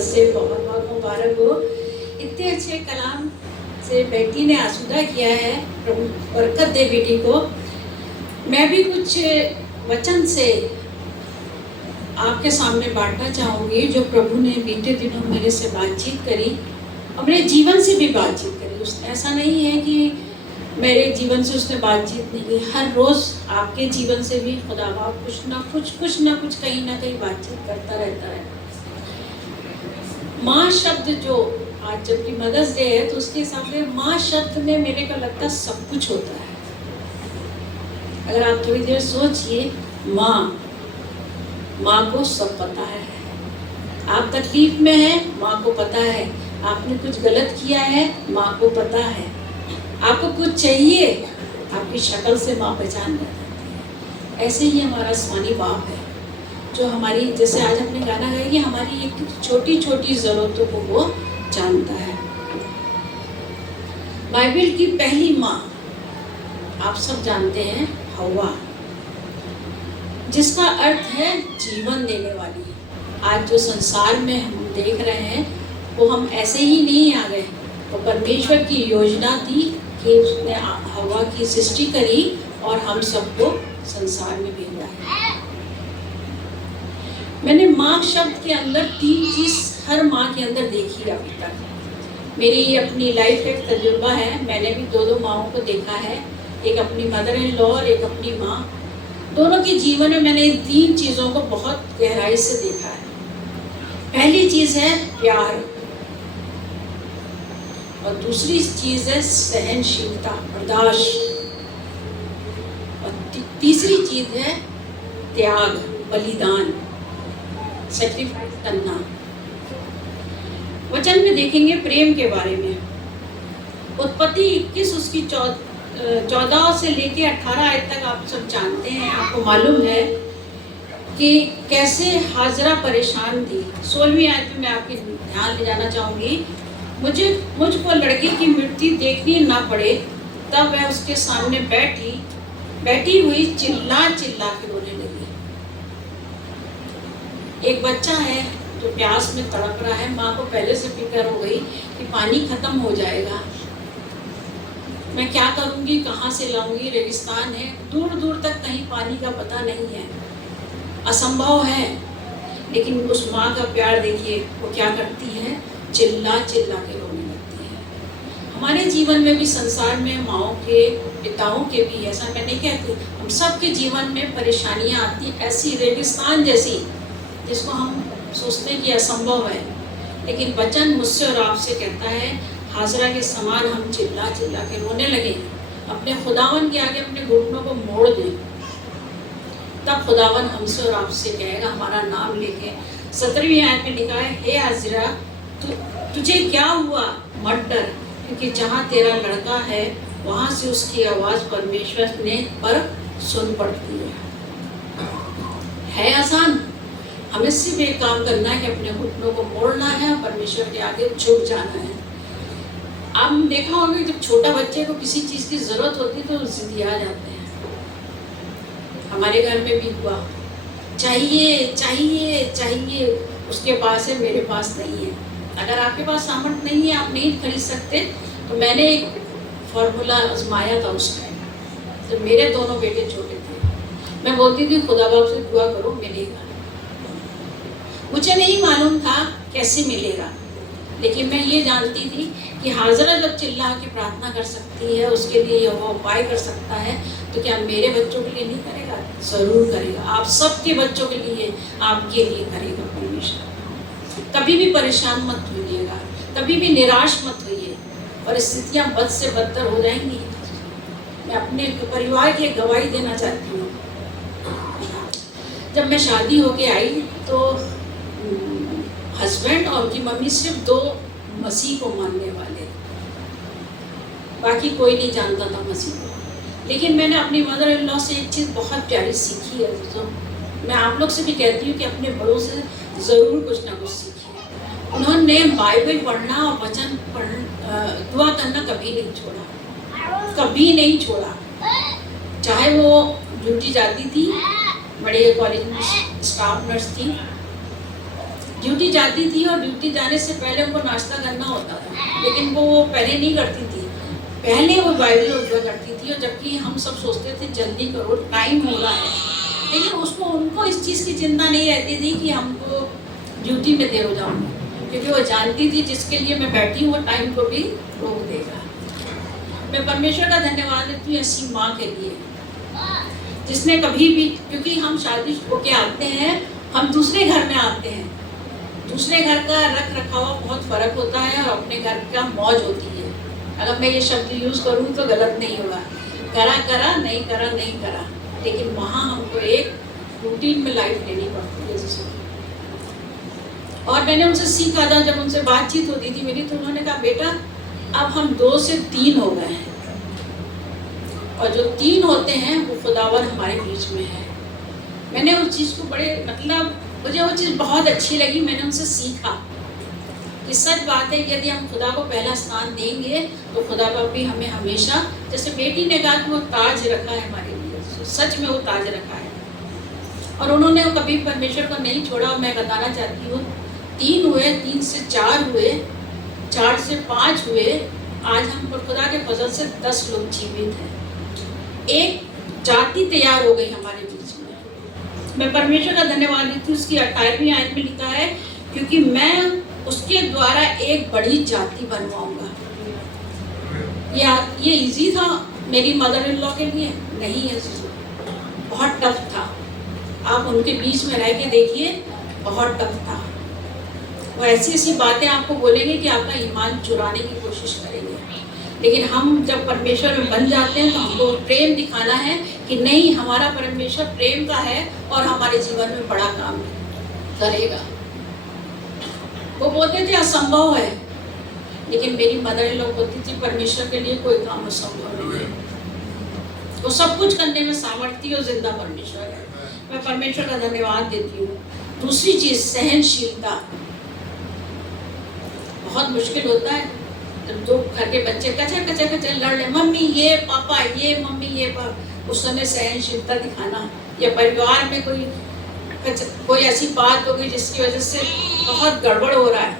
से बहुत बहुत मुबारक हो। इतने अच्छे कलाम से बेटी ने आसूदा किया है, प्रभु बरकत दे बेटी को। मैं भी कुछ वचन से आपके सामने बांटना चाहूँगी जो प्रभु ने बीते दिनों मेरे से बातचीत करी, अपने जीवन से भी बातचीत करी। उसने ऐसा नहीं है कि मेरे जीवन से उसने बातचीत नहीं की, हर रोज़ आपके जीवन से भी खुदा बाप कुछ ना कुछ कहीं ना कहीं बातचीत करता रहता है। माँ शब्द जो आज जबकि मदर्स डे है तो उसके हिसाब से माँ शब्द में मेरे को लगता है सब कुछ होता है। अगर आप थोड़ी देर सोचिए, माँ को सब पता है। आप तकलीफ में हैं, माँ को पता है। आपने कुछ गलत किया है, माँ को पता है। आपको कुछ चाहिए, आपकी शक्ल से माँ पहचान जाती है। ऐसे ही हमारा आसमानी बाप है जो हमारी, जैसे आज हमने गाना गाया कि हमारी एक छोटी छोटी ज़रूरतों को वो जानता है। बाइबल की पहली माँ आप सब जानते हैं, हव्वा, जिसका अर्थ है जीवन देने वाली। आज जो संसार में हम देख रहे हैं वो हम ऐसे ही नहीं आ गए, तो परमेश्वर की योजना थी कि उसने हवा की सृष्टि करी और हम सबको संसार में भेजा है। मैंने माँ शब्द के अंदर 3 चीज़ हर माँ के अंदर देखी अभी तक। मेरी अपनी लाइफ का एक तजुर्बा है, मैंने भी 2 माँओं को देखा है, एक अपनी मदर इन लॉ और एक अपनी माँ। दोनों के जीवन में मैंने इन 3 चीज़ों को बहुत गहराई से देखा है। पहली चीज़ है प्यार, और दूसरी चीज़ है सहनशीलता, बर्दाश्त, और तीसरी चीज़ है त्याग, बलिदान, सेक्रीफाइस करना। वचन में देखेंगे प्रेम के बारे में। उत्पत्ति 21 उसकी 14 से लेके 18 आयत तक आप सब जानते हैं, आपको मालूम है कि कैसे हाजरा परेशान थी। 16वीं आयत में मैं आपके ध्यान ले जाना चाहूँगी। मुझको लड़के की मृत्यु देखनी ना पड़े, तब वह उसके सामने बैठी हुई चिल्ला के रोने लगी। एक बच्चा है जो प्यास में तड़प रहा है, माँ को पहले से फिक्र हो गई कि पानी खत्म हो जाएगा, मैं क्या करूँगी, कहाँ से लाऊंगी, रेगिस्तान है, दूर दूर तक कहीं पानी का पता नहीं है, असंभव है। लेकिन उस माँ का प्यार देखिए, वो क्या करती है, चिल्ला के रोने लगती है। हमारे जीवन में भी, संसार में माँओं के, पिताओं के भी, ऐसा मैं नहीं कहती, हम सब के जीवन में परेशानियाँ आती हैं, ऐसी रेगिस्तान जैसी जिसको हम सोचते हैं कि असंभव है। लेकिन वचन मुझसे और आपसे कहता है, हाजरा के समान हम चिल्ला के रोने लगे, अपने खुदावन के आगे अपने घुटनों को मोड़ दें, तब खुदावन हमसे और आपसे कहेगा, हमारा नाम लेके। 17वीं आयत में लिखा है, हे हाजरा, तुझे क्या हुआ, मत डर, क्योंकि जहाँ तेरा लड़का है वहाँ से उसकी आवाज़ परमेश्वर ने पर सुन पड़ती है आसान। हमें सिर्फ एक काम करना है कि अपने घुटनों को मोड़ना है और परमेश्वर के आगे झुक जाना है। आपने देखा होगा जब छोटा बच्चे को किसी चीज़ की ज़रूरत होती है तो जिद्दिया जाते हैं। हमारे घर में भी हुआ, चाहिए, उसके पास है, मेरे पास नहीं है। अगर आपके पास सामर्थ्य नहीं है, आप नहीं खरीद सकते, तो मैंने एक फॉर्मूला आजमाया था उस टाइम, तो मेरे दोनों बेटे छोटे थे। मैं बोलती थी, खुदा बाप से दुआ करो, मिलेगा। मुझे नहीं मालूम था कैसे मिलेगा, लेकिन मैं ये जानती थी कि हाजरा जब चिल्ला के प्रार्थना कर सकती है, उसके लिए यह वो उपाय कर सकता है, तो क्या मेरे बच्चों के लिए नहीं करेगा? ज़रूर करेगा। आप सबके बच्चों के लिए, आपके लिए करेगा परमेश्वर। कभी भी परेशान मत होइएगा, कभी भी निराश मत होइए, परिस्थितियाँ बद से बदतर हो जाएंगी। मैं अपने परिवार की एक गवाही देना चाहती हूँ। जब मैं शादी होके आई तो हस्बैंड और उनकी मम्मी सिर्फ 2 मसीह को मानने वाले, बाकी कोई नहीं जानता था मसीह को। लेकिन मैंने अपनी मदर इन लॉ से एक चीज़ बहुत प्यारी सीखी है, तो मैं आप लोग से भी कहती हूँ कि अपने बड़ों से ज़रूर कुछ ना कुछ सीखिए। उन्होंने बाइबल पढ़ना और वचन दुआ करना कभी नहीं छोड़ा। चाहे वो ड्यूटी जाती थी, बड़े कॉलेज में स्टाफ नर्स थी, ड्यूटी जाती थी और ड्यूटी जाने से पहले उनको नाश्ता करना होता था, लेकिन वो पहले नहीं करती थी। पहले वो बाइबल उठा करती थी, और जबकि हम सब सोचते थे जल्दी करो, टाइम हो रहा है, लेकिन उसको उनको इस चीज़ की चिंता नहीं रहती थी कि हमको ड्यूटी में देर हो जाऊँगी, क्योंकि वो जानती थी जिसके लिए मैं बैठी हूँ वो टाइम को भी रोक देगा। मैं परमेश्वर का धन्यवाद देती हूँ ऐसी माँ के लिए, जिसने कभी भी, क्योंकि हम शादी होके आते हैं, हम दूसरे घर में आते हैं, दूसरे घर का रख रखाव बहुत फ़र्क होता है और अपने घर का मौज होती है। अगर मैं ये शब्द यूज़ करूँ तो गलत नहीं होगा, करा करा नहीं करा नहीं करा, लेकिन वहाँ हमको एक रूटीन में लाइफ लेनी पड़ती है जिससे। और मैंने उनसे सीखा था, जब उनसे बातचीत होती थी मेरी, तो उन्होंने कहा बेटा अब हम 2 से 3 हो गए हैं, और जो 3 होते हैं वो खुदावर हमारे बीच में है। मैंने उस चीज़ को मुझे वो चीज़ बहुत अच्छी लगी। मैंने उनसे सीखा कि सच बात है, यदि हम खुदा को पहला स्थान देंगे तो खुदा बाप भी हमें हमेशा, जैसे बेटी ने कहा कि वो ताज रखा है हमारे लिए, सच में वो ताज रखा है, और उन्होंने कभी परमेश्वर को नहीं छोड़ा। और मैं बताना चाहती हूँ 3 हुए, 3 से 4 हुए, 4 से 5 हुए, आज हम खुदा के फजल से 10 लोग जीवित हैं। एक जाति तैयार हो गई हमारे बीच में। मैं परमेश्वर का धन्यवाद देती हूँ। उसकी 28वीं आयत में लिखा है, क्योंकि मैं उसके द्वारा एक बड़ी जाति बनवाऊंगा। ये इजी था मेरी मदर इन लॉ के लिए? नहीं है, बहुत टफ था। आप उनके बीच में रह के देखिए, बहुत टफ था। वो ऐसी ऐसी बातें आपको बोलेंगे कि आपका ईमान चुराने की कोशिश करेंगे, लेकिन हम जब परमेश्वर में बन जाते हैं तो हमको प्रेम दिखाना है कि नहीं, हमारा परमेश्वर प्रेम का है और हमारे जीवन में बड़ा काम करेगा। वो बोलते थे असंभव है, लेकिन मेरी मदर इन लॉ बोलती थी परमेश्वर के लिए कोई काम असंभव नहीं है। वो सब कुछ करने में सामर्थ्य और जिंदा परमेश्वर है। मैं परमेश्वर का धन्यवाद देती हूँ। दूसरी चीज, सहनशीलता। बहुत मुश्किल होता है जब 2 घर के बच्चे कचर कचर कचर लड़ रहे, मम्मी ये, पापा ये, मम्मी ये, पापा। उस समय सहनशीलता दिखाना, या परिवार में कोई ऐसी बात हो गई जिसकी वजह से बहुत गड़बड़ हो रहा है।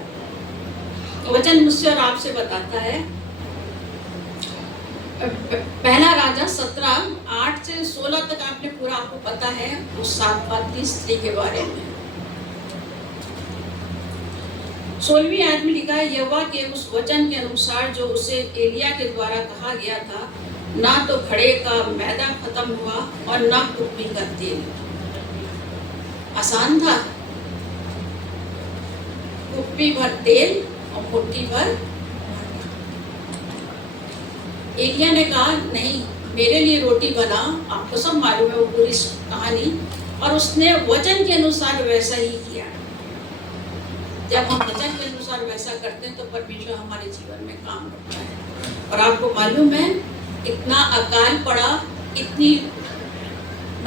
वचन मुझसे और आपसे बताता है, पहला राजा 17:8 से 16 तक आपने पूरा, आपको पता है उस सातपाती स्त्री के बारे में। 16वीं आयत में लिखा है, यहोवा के उस वचन के अनुसार जो उसे एलिया के द्वारा कहा गया था, ना तो घड़े का मैदा खत्म हुआ और ना कुप्पी का तेल। आसान था, कुप्पी भर तेल और मुट्ठी भर। एलिया ने कहा नहीं, मेरे लिए रोटी बना। आपको सब मालूम है वो पूरी कहानी, और उसने वचन के अनुसार वैसा ही किया। जब हम वचन के अनुसार वैसा करते हैं तो परमेश्वर हमारे जीवन में काम करता है। और आपको मालूम है, इतना अकाल पड़ा, इतनी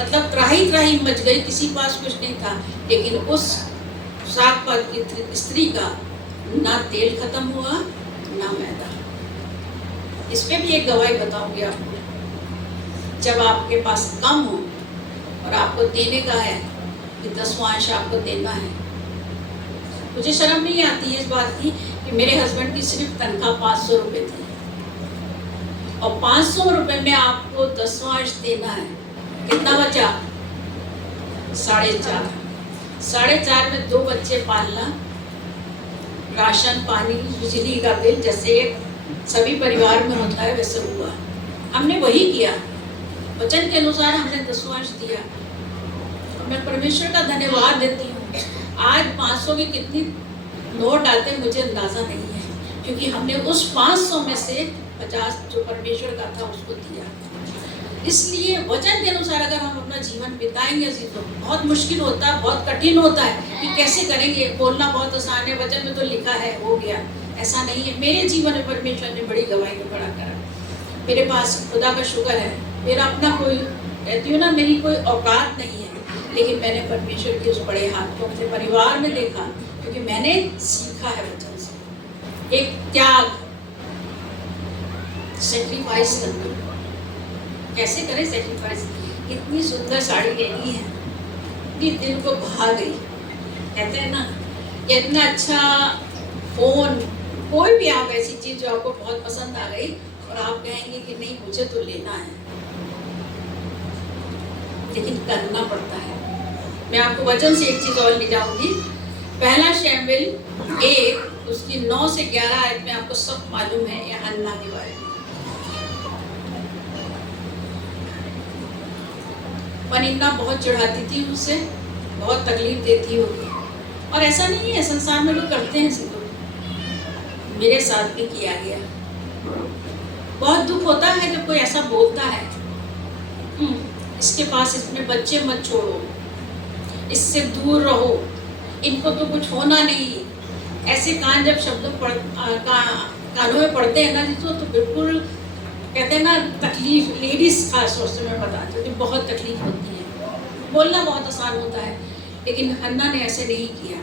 त्राही मच गई, किसी पास कुछ नहीं था, लेकिन उस सातपात की स्त्री का ना तेल खत्म हुआ ना मैदा। इस पे भी एक गवाही बताऊंगी आपको। जब आपके पास कम हो और आपको देने का है कि 10वां अंश आपको देना है। मुझे शर्म नहीं आती है इस बात की कि मेरे हस्बैंड की सिर्फ तनख्वाह 500 रुपये थी, और 500 रुपये में आपको 10वां अंश देना है। कितना बचा? 4.5। 4.5 में 2 बच्चे पालना, राशन पानी बिजली का बिल, जैसे सभी परिवार में होता है वैसे हुआ। हमने वही किया, वचन के अनुसार हमने 10वां अंश दिया। मैं परमेश्वर का धन्यवाद देती हूँ। आज 500 की कितनी नोट आते मुझे अंदाज़ा नहीं है, क्योंकि हमने उस 500 में से 50 जो परमेश्वर का था उसको दिया। इसलिए वचन के अनुसार अगर हम अपना जीवन बिताएंगे तो बहुत मुश्किल होता है, बहुत कठिन होता है कि कैसे करेंगे। बोलना बहुत आसान है, वचन में तो लिखा है, हो गया, ऐसा नहीं है। मेरे जीवन में परमेश्वर ने बड़ी गवाही में खड़ा करा। मेरे पास खुदा का शुक्र है, मेरा अपना कोई, कहती हूँ ना, मेरी कोई औकात नहीं है, लेकिन मैंने परमेश्वर के उस बड़े हाथ को अपने परिवार में देखा, क्योंकि मैंने सीखा है वचन से। एक त्याग, सेक्रीफाइस करना। कैसे करें सेक्रीफाइस? इतनी सुंदर साड़ी लेनी है, इतनी दिल को भा गई। कहते हैं ना, कि इतना अच्छा फोन, कोई भी आप ऐसी चीज जो आपको बहुत पसंद आ गई और आप कहेंगे कि नहीं मुझे तो लेना है, लेकिन करना पड़ता है। मैं आपको वचन से एक चीज और ले जाऊंगी। पहला शमूएल 1 उसकी 9 से 11 आयत में आपको सब मालूम है ये हन्ना के बारे में। पनिन्ना बहुत चिढ़ाती थी उससे, बहुत तकलीफ देती होगी, और ऐसा नहीं है, संसार में लोग करते हैं सिर्फ, मेरे साथ भी किया गया। बहुत दुख होता है जब कोई ऐसा बोलता है, इसके पास इसमें बच्चे मत छोड़ो, इससे दूर रहो, इनको तो कुछ होना नहीं। ऐसे कान जब शब्द कानों में पड़ते हैं ना जिसको, तो बिल्कुल कहते हैं ना तकलीफ, लेडीज खास तौर से मैं बताती हूँ, बहुत तकलीफ होती है। बोलना बहुत आसान होता है, लेकिन हन्ना ने ऐसे नहीं किया।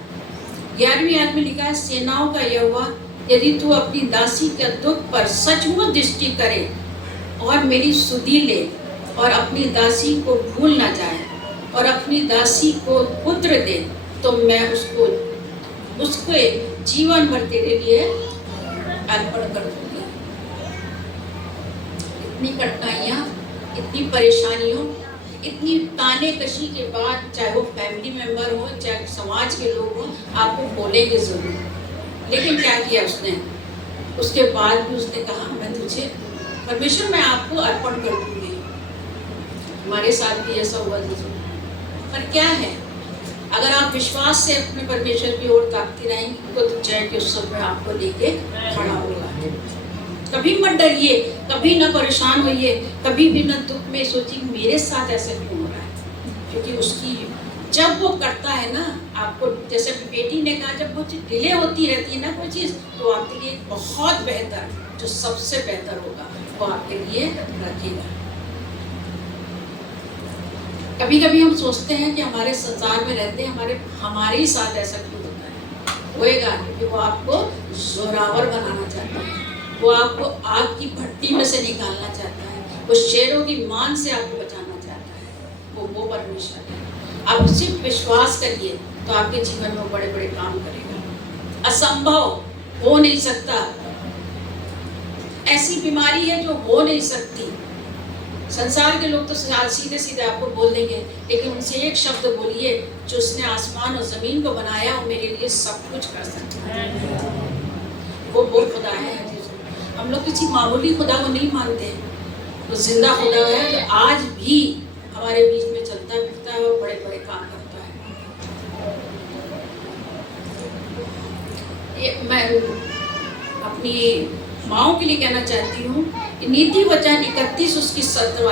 11वीं आयत में लिखा है, सेनाओं का यहोवा यदि तू अपनी दासी के दुख पर सचमुच दृष्टि करे और मेरी सुधि ले और अपनी दासी को भूल ना जाए और अपनी दासी को पुत्र दे, तो मैं उसके जीवन भर तेरे लिए अर्पण कर दूंगी। इतनी कठिनाइयाँ, इतनी परेशानियों, इतनी ताने कशी के बाद, चाहे वो फैमिली मेंबर हो, चाहे समाज के लोग हो, आपको बोलेंगे जरूर। लेकिन क्या किया उसने? उसके बाद भी उसने कहा, मैं तुझे परमेश्वर, मैं आपको अर्पण कर दूंगी। हमारे साथ भी ऐसा हुआ था। पर क्या है, अगर आप विश्वास से अपने परमेश्वर की ओर ताकती रहेंगी, तो जय के उत्सव में आपको लेके खड़ा होगा। कभी मत डरिए, कभी न परेशान होइए, कभी भी न दुख में सोचिए मेरे साथ ऐसा क्यों हो रहा है, क्योंकि उसकी जब वो करता है ना आपको, जैसे बेटी ने कहा, जब वो चीज़ डिले होती रहती है ना कोई चीज़, तो आपके लिए बहुत बेहतर, जो सबसे बेहतर होगा वो आपके लिए रखेगा। कभी कभी हम सोचते हैं कि हमारे संसार में रहते हैं, हमारे ही साथ ऐसा क्यों होता है? होएगा, क्योंकि वो आपको जोरावर बनाना चाहता है, वो आपको आग की भट्टी में से निकालना चाहता है, वो शेरों की मान से आपको बचाना चाहता है। वो परमेश्वर है। आप सिर्फ विश्वास करिए तो आपके जीवन में बड़े बड़े काम करेगा। असंभव हो नहीं सकता, ऐसी बीमारी है जो हो नहीं सकती। संसार के लोग तो सीधे सीधे आपको बोल देंगे, लेकिन उनसे एक शब्द बोलिए, जो उसने आसमान और जमीन को बनाया वो मेरे लिए सब कुछ कर सकता है। वो खुदा है। हम लोग किसी मामूली खुदा को नहीं मानते, वो जिंदा खुदा है, तो आज भी हमारे बीच में चलता फिरता है और बड़े बड़े काम करता है। ये मैं अपनी माओं के लिए कहना चाहती हूँ, नीति वचन 31 उसकी 27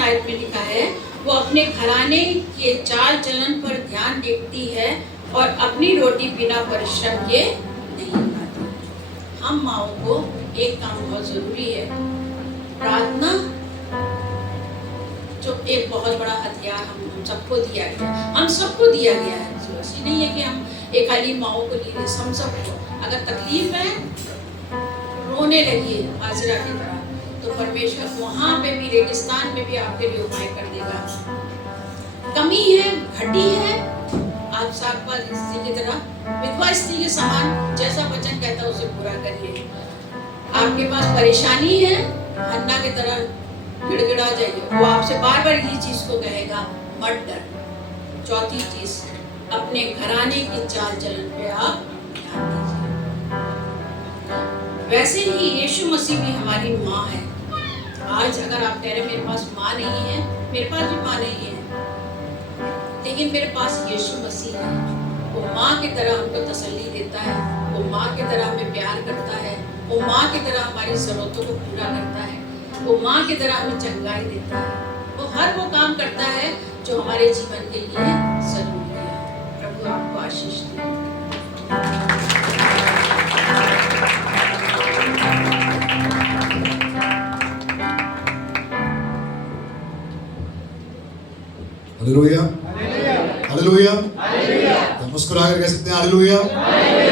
आयत में लिखा है, वो अपने घराने के चाल चलन पर ध्यान देखती है और अपनी रोटी बिना परिश्रम के नहीं खाती। हम माओं को एक काम बहुत जरूरी है, प्रार्थना, जो एक बहुत बड़ा हथियार हम सबको दिया गया, हम सबको दिया गया है। ऐसी नहीं है कि हम एक खाली माओं को लिए, हम सबको। अगर तकलीफ है, रोने लगिए हाजिरा की तरह, तो परमेश्वर वहां पे भी, रेगिस्तान में भी आपके लिए उपाय कर देगा। कमी है, घटी है, आप सागपात स्त्री की तरह, विधवा स्त्री के समान, जैसा वचन कहता है उसे पूरा करिए। आपके पास परेशानी है, हन्ना की तरह गिड़गिड़ा जाइए, वो आपसे बार बार ये चीज को कहेगा, मत डर। चौथी चीज, अपने घराने की चाल चलन पे आप ध्यान दीजिए। वैसे ही यीशु मसीह भी हमारी माँ है। आज अगर आप कह रहे मेरे पास माँ नहीं है, मेरे पास भी माँ नहीं है, लेकिन मेरे पास यीशु मसीह है। वो माँ की तरह हमको तसल्ली देता है, वो माँ की तरह हमें प्यार करता है, वो माँ की तरह हमारी जरूरतों को पूरा करता है, वो माँ की तरह हमें चंगाई देता है। वो हर वो काम करता है जो हमारे जीवन के लिए जरूरी है। प्रभु आपको आशीष दे। Hallelujah, hallelujah, hallelujah. मुस्कुरा कर कह सकते हैं हालेलुया।